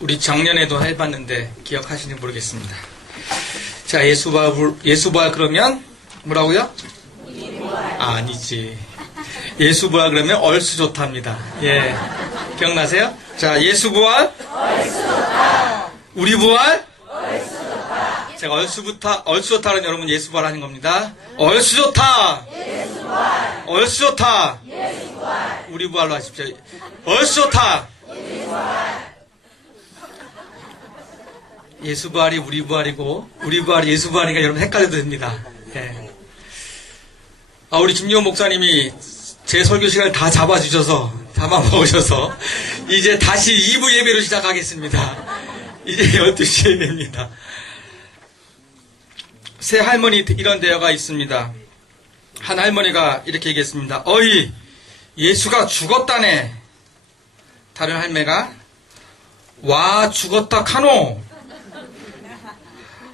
우리 작년에도 해봤는데 기억하시는지 모르겠습니다. 자, 예수부활 그러면 뭐라고요? 아니지. 예수부활 그러면 얼쑤 좋답니다. 예, 기억나세요? 자, 예수부활 우리 부활 제가 얼쑤 좋다는 여러분 예수부활 하는 겁니다. 얼쑤 좋다. 얼쑤 좋다. 우리 부활로 하십시오. 얼쑤 좋다. 예수부활이 우리 부활이고 우리 부활이 예수부활이니까 여러분 헷갈려도 됩니다. 예. 우리 김용호 목사님이 제 설교 시간을 다 잡아먹으셔서 이제 다시 2부 예배로 시작하겠습니다. 이제 12시 예배입니다. 새 할머니 이런 대화가 있습니다. 한 할머니가 이렇게 얘기했습니다. 어이, 예수가 죽었다네. 다른 할매가 와 죽었다 카노.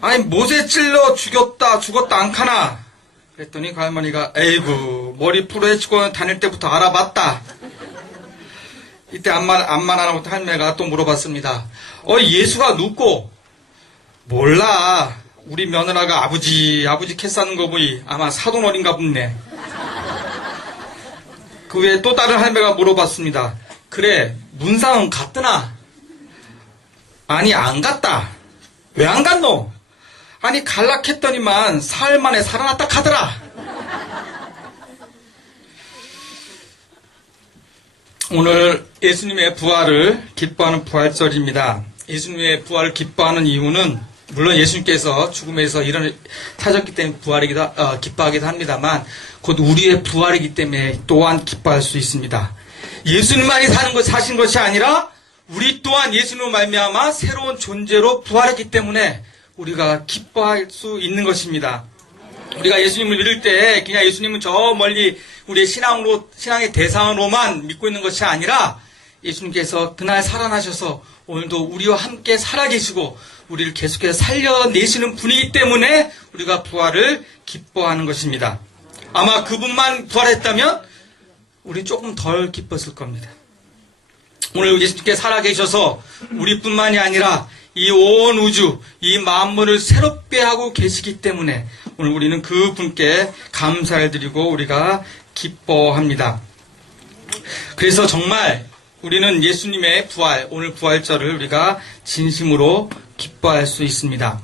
아니 못에 찔러 죽었다 않카나. 그랬더니 그 할머니가 에이구 머리 풀어헤치고 다닐 때부터 알아봤다. 이때 암만 안 하고 할매가 또 물어봤습니다. 예수가 눕고 몰라. 우리 며느라가 아버지 캐 싸는 거 보이 아마 사돈어린가 붙네. 그 외에 또 다른 할매가 물어봤습니다. 그래 문상은 갔더나? 아니 안 갔다. 왜 안 갔노? 아니 갈락했더니만 사흘 만에 살아났다 카더라. 오늘 예수님의 부활을 기뻐하는 부활절입니다. 예수님의 부활을 기뻐하는 이유는 물론 예수님께서 죽음에서 사셨기 때문에 기뻐하기도 합니다만 곧 우리의 부활이기 때문에 또한 기뻐할 수 있습니다. 예수님만이 사신 것이 아니라 우리 또한 예수님으로 말미암아 새로운 존재로 부활했기 때문에 우리가 기뻐할 수 있는 것입니다. 우리가 예수님을 믿을 때 그냥 예수님은 저 멀리 우리의 신앙의 대상으로만 믿고 있는 것이 아니라 예수님께서 그날 살아나셔서 오늘도 우리와 함께 살아계시고 우리를 계속해서 살려내시는 분이기 때문에 우리가 부활을 기뻐하는 것입니다. 아마 그분만 부활했다면 우리 조금 덜 기뻤을 겁니다. 오늘 예수님께서 살아계셔서 우리뿐만이 아니라 이 온 우주, 이 만물을 새롭게 하고 계시기 때문에 오늘 우리는 그분께 감사를 드리고 우리가 기뻐합니다. 그래서 정말 우리는 예수님의 부활, 오늘 부활절을 우리가 진심으로 기뻐할 수 있습니다.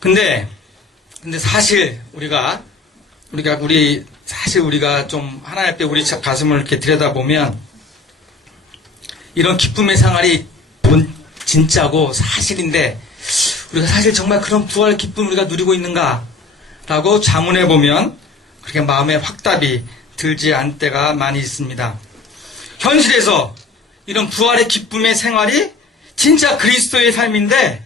근데 사실 우리가 좀 하나님 앞에 우리 가슴을 이렇게 들여다보면 이런 기쁨의 생활이 진짜고 사실인데 우리가 사실 정말 그런 부활 기쁨을 우리가 누리고 있는가라고 자문해 보면 그렇게 마음에 확답이 들지 않을 때가 많이 있습니다. 현실에서 이런 부활의 기쁨의 생활이 진짜 그리스도의 삶인데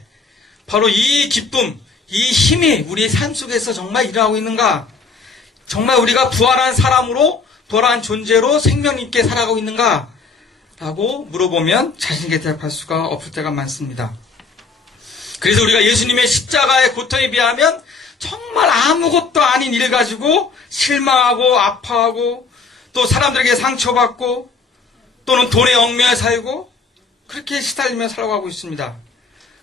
바로 이 기쁨, 이 힘이 우리의 삶 속에서 정말 일어나고 있는가? 정말 우리가 부활한 사람으로 부활한 존재로 생명 있게 살아가고 있는가? 라고 물어보면 자신있게 대답할 수가 없을 때가 많습니다. 그래서 우리가 예수님의 십자가의 고통에 비하면 정말 아무것도 아닌 일 가지고 실망하고 아파하고 또 사람들에게 상처받고 또는 돈에 얽매여 살고 그렇게 시달리며 살아가고 있습니다.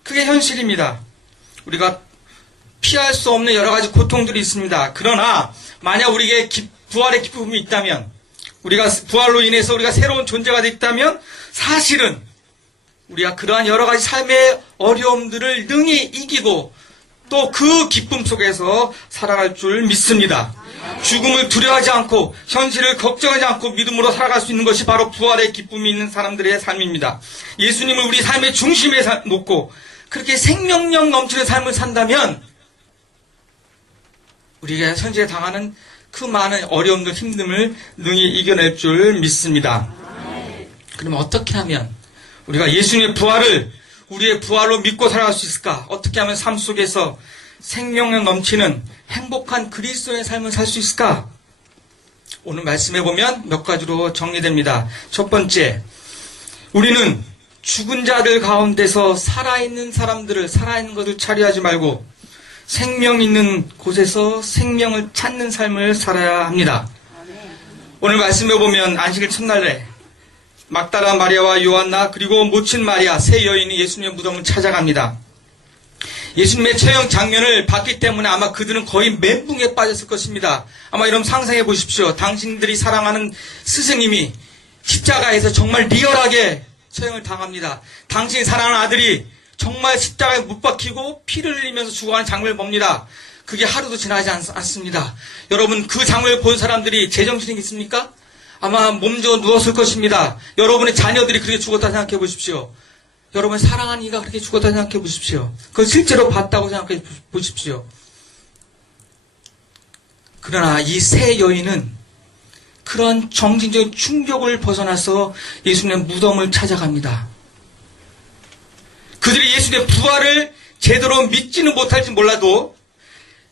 그게 현실입니다. 우리가 피할 수 없는 여러 가지 고통들이 있습니다. 그러나 만약 우리에게 부활의 기쁨이 있다면 우리가 부활로 인해서 우리가 새로운 존재가 됐다면 사실은 우리가 그러한 여러 가지 삶의 어려움들을 능히 이기고 또 그 기쁨 속에서 살아갈 줄 믿습니다. 죽음을 두려워하지 않고 현실을 걱정하지 않고 믿음으로 살아갈 수 있는 것이 바로 부활의 기쁨이 있는 사람들의 삶입니다. 예수님을 우리 삶의 중심에 놓고 그렇게 생명력 넘치는 삶을 산다면 우리가 현재에 당하는 그 많은 어려움들, 힘듦을 능히 이겨낼 줄 믿습니다. 그러면 어떻게 하면 우리가 예수님의 부활을 우리의 부활로 믿고 살아갈 수 있을까? 어떻게 하면 삶 속에서 생명력 넘치는 행복한 그리스도의 삶을 살 수 있을까? 오늘 말씀해 보면 몇 가지로 정리됩니다. 첫 번째, 우리는 죽은 자들 가운데서 살아있는 것을 차리하지 말고 생명 있는 곳에서 생명을 찾는 삶을 살아야 합니다. 오늘 말씀해 보면 안식일 첫날에 막달라 마리아와 요한나 그리고 모친 마리아 세 여인이 예수님의 무덤을 찾아갑니다. 예수님의 처형 장면을 봤기 때문에 아마 그들은 거의 멘붕에 빠졌을 것입니다. 아마 여러분 상상해 보십시오. 당신들이 사랑하는 스승님이 십자가에서 정말 리얼하게 처형을 당합니다. 당신이 사랑하는 아들이 정말 십자가에 못 박히고 피를 흘리면서 죽어가는 장면을 봅니다. 그게 하루도 지나지 않습니다. 여러분 그 장면을 본 사람들이 제정신이 있습니까? 아마 몸져 누웠을 것입니다. 여러분의 자녀들이 그렇게 죽었다 생각해 보십시오. 여러분의 사랑하는 이가 그렇게 죽었다 생각해 보십시오. 그걸 실제로 봤다고 생각해 보십시오. 그러나 이 세 여인은 그런 정신적인 충격을 벗어나서 예수님의 무덤을 찾아갑니다. 그들이 예수님의 부활을 제대로 믿지는 못할지 몰라도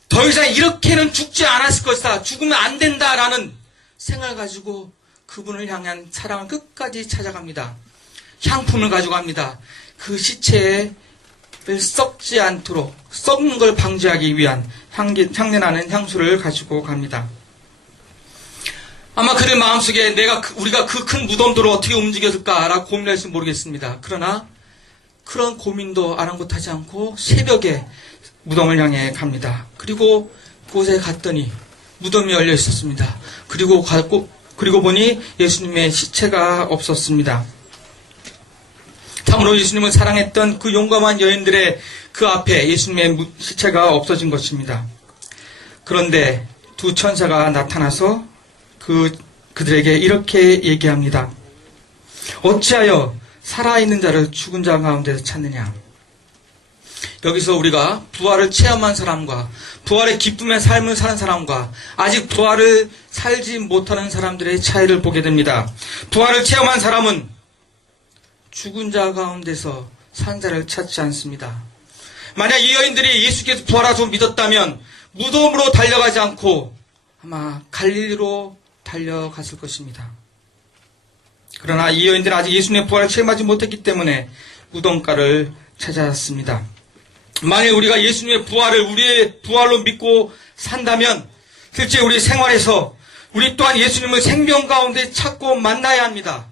더 이상 이렇게는 죽지 않았을 것이다. 죽으면 안 된다라는 생각을 가지고 그분을 향한 사랑을 끝까지 찾아갑니다. 향품을 가지고 갑니다. 그 시체를 썩지 않도록 썩는 걸 방지하기 위한 향내나는 향수를 가지고 갑니다. 아마 그들 마음속에 우리가 그 큰 무덤도로 어떻게 움직였을까라고 고민할지 모르겠습니다. 그러나 그런 고민도 아랑곳하지 않고 새벽에 무덤을 향해 갑니다. 그리고 그곳에 갔더니 무덤이 열려 있었습니다. 그리고 보니 예수님의 시체가 없었습니다. 참으로 예수님을 사랑했던 그 용감한 여인들의 그 앞에 예수님의 시체가 없어진 것입니다. 그런데 두 천사가 나타나서 그들에게 이렇게 얘기합니다. 어찌하여 살아있는 자를 죽은 자 가운데서 찾느냐. 여기서 우리가 부활을 체험한 사람과 부활의 기쁨의 삶을 사는 사람과 아직 부활을 살지 못하는 사람들의 차이를 보게 됩니다. 부활을 체험한 사람은 죽은 자 가운데서 산 자를 찾지 않습니다. 만약 이 여인들이 예수께서 부활하셔서 믿었다면 무덤으로 달려가지 않고 아마 갈릴리로 달려갔을 것입니다. 그러나 이 여인들은 아직 예수님의 부활을 체험하지 못했기 때문에 무덤가를 찾아왔습니다. 만약 우리가 예수님의 부활을 우리의 부활로 믿고 산다면 실제 우리 생활에서 우리 또한 예수님을 생명 가운데 찾고 만나야 합니다.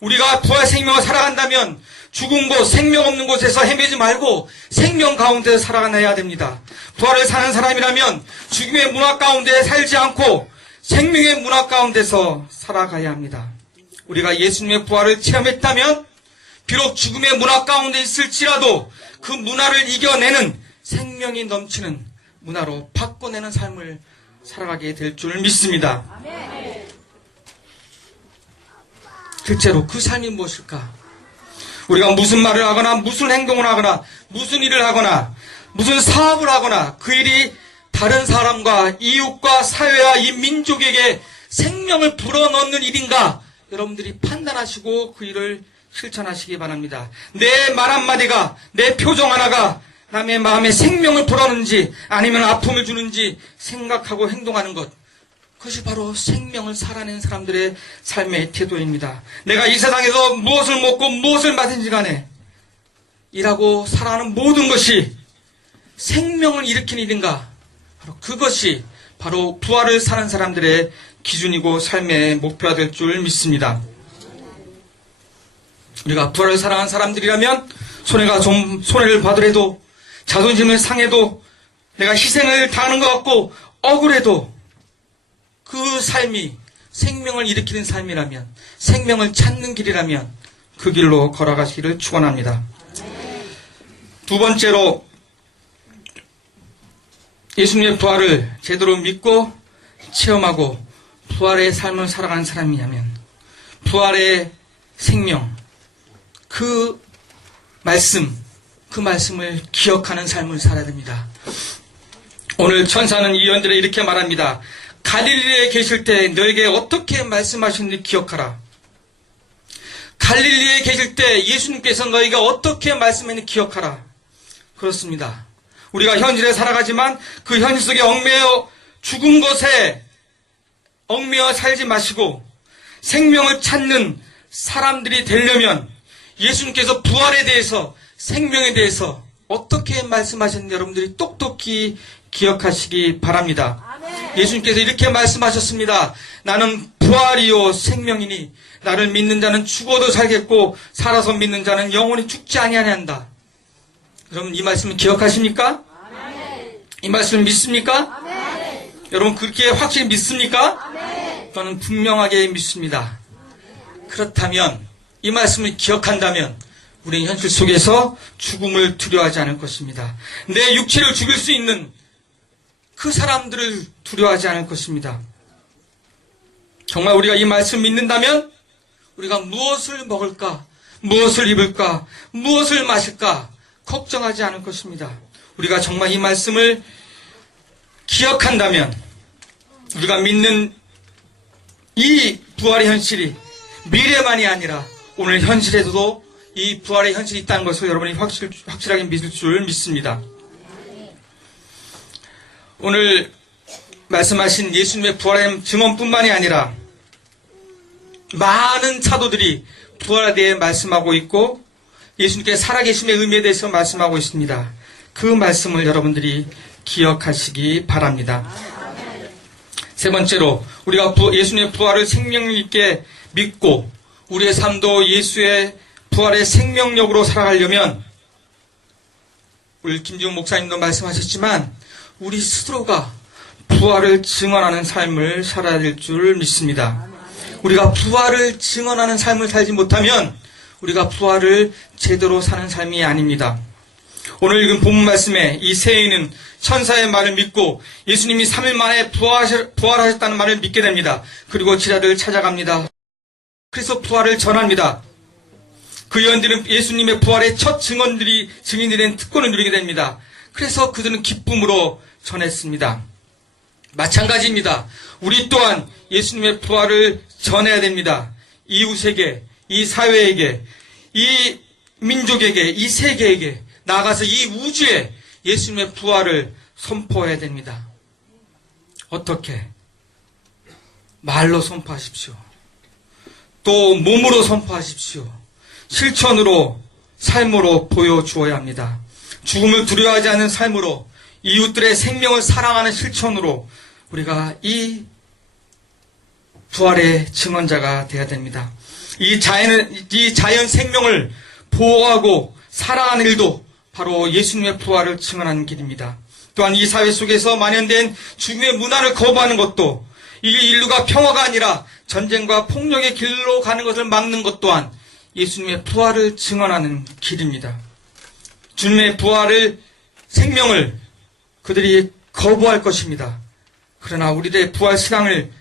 우리가 부활 생명을 살아간다면 죽은 곳, 생명 없는 곳에서 헤매지 말고 생명 가운데 살아가야 됩니다. 부활을 사는 사람이라면 죽음의 문화 가운데 살지 않고 생명의 문화 가운데서 살아가야 합니다. 우리가 예수님의 부활을 체험했다면 비록 죽음의 문화 가운데 있을지라도 그 문화를 이겨내는 생명이 넘치는 문화로 바꿔내는 삶을 살아가게 될 줄 믿습니다. 실제로 그 삶이 무엇일까? 우리가 무슨 말을 하거나 무슨 행동을 하거나 무슨 일을 하거나 무슨 사업을 하거나 그 일이 다른 사람과 이웃과 사회와 이 민족에게 생명을 불어넣는 일인가? 여러분들이 판단하시고 그 일을 실천하시기 바랍니다. 내 말 한마디가, 내 표정 하나가 남의 마음에 생명을 불어넣는지 아니면 아픔을 주는지 생각하고 행동하는 것. 그것이 바로 생명을 살아낸 사람들의 삶의 태도입니다. 내가 이 세상에서 무엇을 먹고 무엇을 마든지 간에 일하고 살아가는 모든 것이 생명을 일으키는 일인가? 바로 그것이 바로 부활을 사는 사람들의 기준이고 삶의 목표가 될 줄 믿습니다. 우리가 부활을 사랑하는 사람들이라면 손해를 받으래도 자존심을 상해도 내가 희생을 당하는 것 같고 억울해도 그 삶이 생명을 일으키는 삶이라면 생명을 찾는 길이라면 그 길로 걸어가시기를 축원합니다. 두 번째로 예수님의 부활을 제대로 믿고 체험하고 부활의 삶을 살아가는 사람이냐면 부활의 생명 그 말씀을 기억하는 삶을 살아야 됩니다. 오늘 천사는 이 여인들에 이렇게 말합니다. 갈릴리에 계실 때 너에게 어떻게 말씀하셨는지 기억하라. 갈릴리에 계실 때 예수님께서 너에게 어떻게 말씀했는지 기억하라. 그렇습니다. 우리가 현실에 살아가지만 그 현실 속에 얽매여 죽은 것에 얽매여 살지 마시고 생명을 찾는 사람들이 되려면 예수님께서 부활에 대해서 생명에 대해서 어떻게 말씀하셨는지 여러분들이 똑똑히 기억하시기 바랍니다. 예수님께서 이렇게 말씀하셨습니다. 나는 부활이요 생명이니 나를 믿는 자는 죽어도 살겠고 살아서 믿는 자는 영원히 죽지 아니하는다. 여러분 이 말씀을 기억하십니까? 이 말씀을 믿습니까? 여러분 그렇게 확실히 믿습니까? 저는 분명하게 믿습니다. 그렇다면 이 말씀을 기억한다면 우리는 현실 속에서 죽음을 두려워하지 않을 것입니다. 내 육체를 죽일 수 있는 그 사람들을 두려워하지 않을 것입니다. 정말 우리가 이 말씀을 믿는다면 우리가 무엇을 먹을까, 무엇을 입을까, 무엇을 마실까 걱정하지 않을 것입니다. 우리가 정말 이 말씀을 기억한다면 우리가 믿는 이 부활의 현실이 미래만이 아니라 오늘 현실에서도 이 부활의 현실이 있다는 것을 여러분이 확실하게 믿을 줄 믿습니다. 오늘 말씀하신 예수님의 부활의 증언뿐만이 아니라 많은 사도들이 부활에 대해 말씀하고 있고 예수님께 살아계심의 의미에 대해서 말씀하고 있습니다. 그 말씀을 여러분들이 기억하시기 바랍니다. 세 번째로 우리가 예수님의 부활을 생명 있게 믿고 우리의 삶도 예수의 부활의 생명력으로 살아가려면 우리 김지훈 목사님도 말씀하셨지만 우리 스스로가 부활을 증언하는 삶을 살아야 될 줄 믿습니다. 우리가 부활을 증언하는 삶을 살지 못하면 우리가 부활을 제대로 사는 삶이 아닙니다. 오늘 읽은 본문 말씀에 이 세인은 천사의 말을 믿고 예수님이 3일 만에 부활하셨다는 말을 믿게 됩니다. 그리고 제자들을 찾아갑니다. 그래서 부활을 전합니다. 그 여인들은 예수님의 부활의 첫 증인이 된 특권을 누리게 됩니다. 그래서 그들은 기쁨으로 전했습니다. 마찬가지입니다. 우리 또한 예수님의 부활을 전해야 됩니다. 이웃에게, 이 사회에게, 이 민족에게, 이 세계에게, 나아가서 이 우주에 예수님의 부활을 선포해야 됩니다. 어떻게? 말로 선포하십시오. 또 몸으로 선포하십시오. 실천으로, 삶으로 보여주어야 합니다. 죽음을 두려워하지 않는 삶으로, 이웃들의 생명을 사랑하는 실천으로 우리가 이 부활의 증언자가 되어야 됩니다. 이 자연 생명을 보호하고 사랑하는 일도 바로 예수님의 부활을 증언하는 길입니다. 또한 이 사회 속에서 만연된 죽음의 문화를 거부하는 것도 이 인류가 평화가 아니라 전쟁과 폭력의 길로 가는 것을 막는 것 또한 예수님의 부활을 증언하는 길입니다. 주님의 부활을 생명을 그들이 거부할 것입니다. 그러나 우리들의 부활 신앙을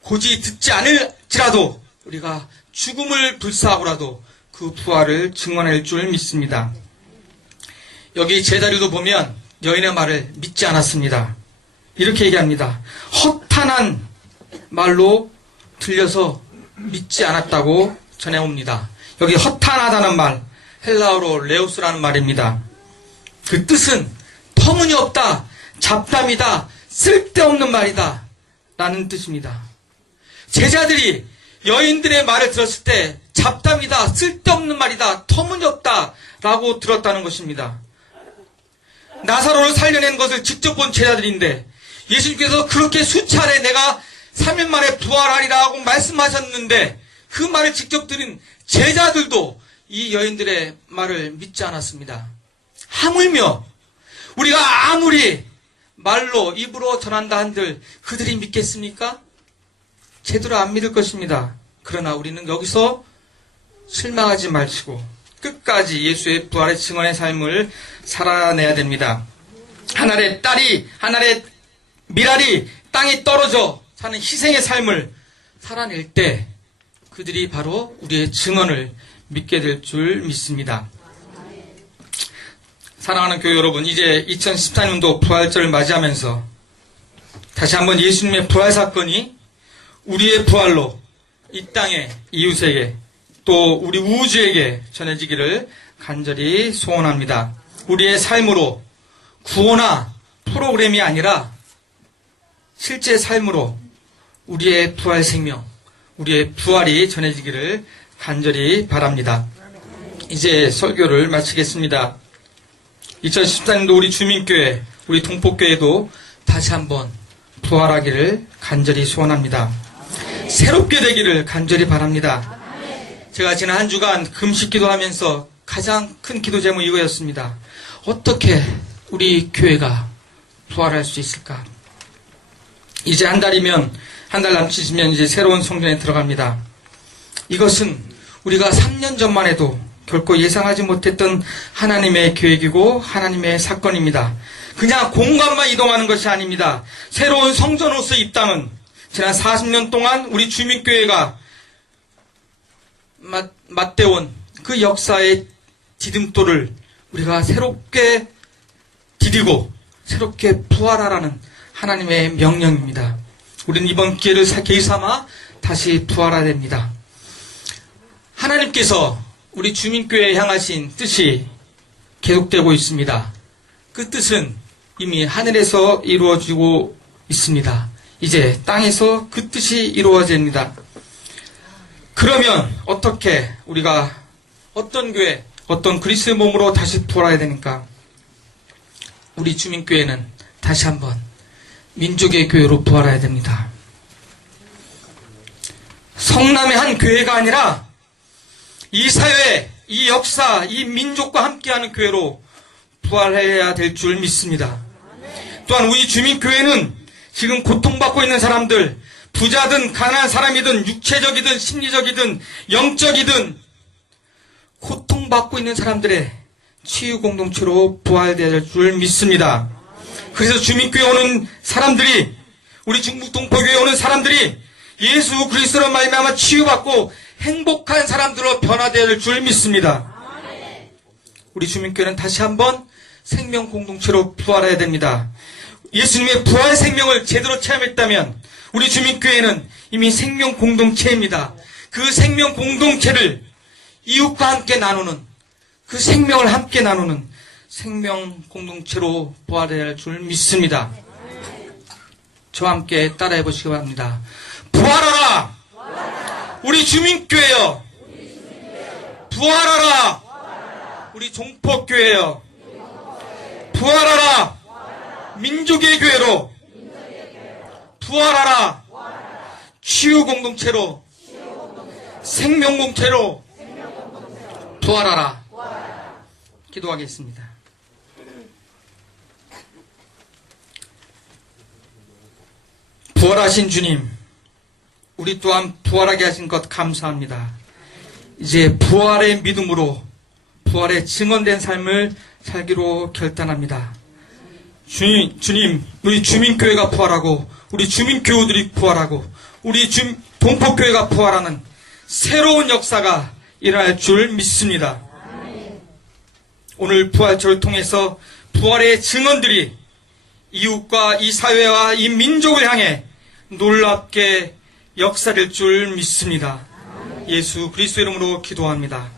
고지 듣지 않을지라도 우리가 죽음을 불사하고라도 그 부활을 증언할 줄 믿습니다. 여기 제자들도 보면 여인의 말을 믿지 않았습니다. 이렇게 얘기합니다. 허탄한 말로 들려서 믿지 않았다고 전해옵니다. 여기 허탄하다는 말, 헬라어로 레우스라는 말입니다. 그 뜻은 터무니없다, 잡담이다, 쓸데없는 말이다 라는 뜻입니다. 제자들이 여인들의 말을 들었을 때 잡담이다, 쓸데없는 말이다, 터무니없다 라고 들었다는 것입니다. 나사로를 살려낸 것을 직접 본 제자들인데 예수님께서 그렇게 수차례 내가 3일 만에 부활하리라고 말씀하셨는데 그 말을 직접 들은 제자들도 이 여인들의 말을 믿지 않았습니다. 하물며 우리가 아무리 말로 입으로 전한다 한들 그들이 믿겠습니까? 제대로 안 믿을 것입니다. 그러나 우리는 여기서 실망하지 마시고 끝까지 예수의 부활의 증언의 삶을 살아내야 됩니다. 하늘의 밀알이 땅에 떨어져 사는 희생의 삶을 살아낼 때 그들이 바로 우리의 증언을 믿게 될 줄 믿습니다. 사랑하는 교회 여러분, 이제 2014년도 부활절을 맞이하면서 다시 한번 예수님의 부활 사건이 우리의 부활로 이 땅에 이웃에게 또 우리 우주에게 전해지기를 간절히 소원합니다. 우리의 삶으로 구호나 프로그램이 아니라 실제 삶으로 우리의 부활 생명, 우리의 부활이 전해지기를 간절히 바랍니다. 이제 설교를 마치겠습니다. 2014년도 우리 주민교회, 우리 동포교회도 다시 한번 부활하기를 간절히 소원합니다. 새롭게 되기를 간절히 바랍니다. 제가 지난 한 주간 금식 기도하면서 가장 큰 기도 제목이 이거였습니다. 어떻게 우리 교회가 부활할 수 있을까? 이제 한 달 남짓이면 이제 새로운 성전에 들어갑니다. 이것은 우리가 3년 전만 해도 결코 예상하지 못했던 하나님의 계획이고 하나님의 사건입니다. 그냥 공간만 이동하는 것이 아닙니다. 새로운 성전으로서 이 땅은 지난 40년 동안 우리 주민교회가 맞대온 그 역사의 디딤돌을 우리가 새롭게 디디고 새롭게 부활하라는 하나님의 명령입니다. 우리는 이번 기회를 계기 삼아 다시 부활해야 됩니다. 하나님께서 우리 주민교회에 향하신 뜻이 계속되고 있습니다. 그 뜻은 이미 하늘에서 이루어지고 있습니다. 이제 땅에서 그 뜻이 이루어집니다. 그러면 어떻게 우리가 어떤 교회, 어떤 그리스도의 몸으로 다시 부활해야 되니까? 우리 주민교회는 다시 한번 민족의 교회로 부활해야 됩니다. 성남의 한 교회가 아니라 이 사회, 이 역사, 이 민족과 함께하는 교회로 부활해야 될 줄 믿습니다. 또한 우리 주민교회는 지금 고통받고 있는 사람들, 부자든 가난한 사람이든 육체적이든 심리적이든 영적이든 고통받고 있는 사람들의 치유 공동체로 부활되어야 될 줄 믿습니다. 그래서 주민교회 오는 사람들이, 우리 중국 동포교회 오는 사람들이 예수 그리스도로 말미암아 치유받고 행복한 사람들로 변화되어야 될 줄 믿습니다. 우리 주민교회는 다시 한번 생명 공동체로 부활해야 됩니다. 예수님의 부활 생명을 제대로 체험했다면 우리 주민교회는 이미 생명 공동체입니다. 그 생명 공동체를 이웃과 함께 나누는, 그 생명을 함께 나누는 생명 공동체로 부활해야 할 줄 믿습니다. 저와 함께 따라해 보시기 바랍니다. 부활하라! 우리 주민교회여! 부활하라! 우리 종포교회여! 부활하라! 민족의 교회로! 부활하라! 치유 공동체로! 생명 공동체로! 부활하라! 기도하겠습니다. 부활하신 주님, 우리 또한 부활하게 하신 것 감사합니다. 이제 부활의 믿음으로 부활의 증언된 삶을 살기로 결단합니다. 주님, 우리 주민교회가 부활하고 우리 주민교우들이 부활하고 우리 동포교회가 부활하는 새로운 역사가 일어날 줄 믿습니다. 오늘 부활절을 통해서 부활의 증언들이 이웃과 이 사회와 이 민족을 향해 놀랍게 역사될 줄 믿습니다. 예수 그리스도 이름으로 기도합니다.